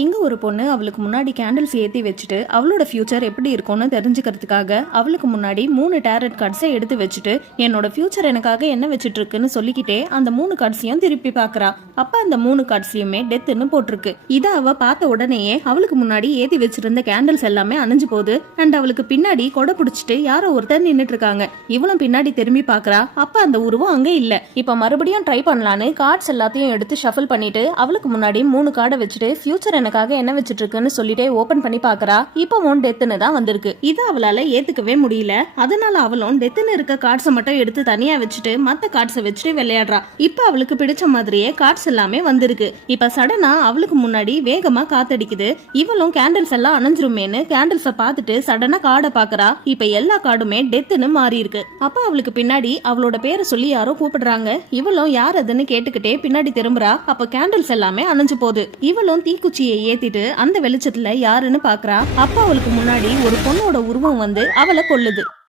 இங்க ஒரு பொண்ணு அவளுக்கு முன்னாடி கேண்டில்ஸ் ஏத்தி வச்சுட்டு அவளோட ஃபியூச்சர் எப்படி இருக்கும்னு தெரிஞ்சுக்கிறதுக்காக அவளுக்கு முன்னாடி 3 டேரட் கார்ட்ஸை எடுத்து வச்சுட்டு என்னோட ஃபியூச்சர் எனக்காக என்ன வச்சுட்டு இருக்குன்னு சொல்லிக்கிட்டே அந்த 3 கார்ட்ஸையும் திருப்பி பாக்குறா. அப்ப அந்த 3 கார்ட்ஸ்லயுமே டெத்னு போட்டிருக்கு. இத அவ பார்த்த உடனேயே அவளுக்கு முன்னாடி ஏத்தி வச்சிருந்த கேண்டில்ஸ் எல்லாமே அணைஞ்சு போகுது. அண்ட் அவளுக்கு பின்னாடி கொடை பிடிச்சிட்டு யாரோ ஒருத்தர் நின்னுட்டு இருக்காங்க. இவளும் பின்னாடி திரும்பி பாக்குறா. அப்ப அந்த உருவம் அங்க இல்ல. இப்ப மறுபடியும் ட்ரை பண்ணலான்னு கார்ட்ஸ் எல்லாத்தையும் எடுத்து ஷஃபிள் பண்ணிட்டு அவளுக்கு முன்னாடி 3 கார்டை வச்சுட்டு ஃபியூச்சர் எனக்காக என்ன வச்சிட்டு இருக்குன்னு சொல்லிட்டே ஓபன் பண்ணி பாக்குறா. இப்பவும் டெத்னு தான் வந்திருக்கு. இது அவளால ஏத்துக்கவே முடியல. அதனால அவளும் டெத்னு இருக்க கார்ட்ஸை மட்டும் எடுத்து தனியா வச்சுட்டு மத்த கார்ட்ஸை வச்சுட்டு விளையாடுறா. இப்ப அவளுக்கு பிடிச்ச மாதிரியே கார்ட்ஸ் எல்லாமே வந்திருக்கு. இப்ப சடனா அவளுக்கு முன்னாடி வேகமா காத்தடிக்குது. இவளும் கேண்டில்ஸ் எல்லாம் அணைஞ்சிருமேன்னு கேண்டில்ஸ பாத்துட்டு சடனா கார்டை பாக்குறா. இப்ப எல்லா கார்டுமே டெத்னு மாறி இருக்கு. அப்ப அவளுக்கு பின்னாடி அவளோட பேரை சொல்லி யாரோ கூப்பிடுறாங்க. இவளும் யார் அதுன்னு கேட்டுக்கிட்டே பின்னாடி திரும்புறா. அப்ப கேண்டில்ஸ் எல்லாமே அணைஞ்சு போகுது. இவளும் தீக்குச்சியை ஏத்திட்டு அந்த வெளிச்சத்துல யாருன்னு பாக்குறா. அப்ப அவளுக்கு முன்னாடி ஒரு பொண்ணோட உருவம் வந்து அவளை கொல்லுது.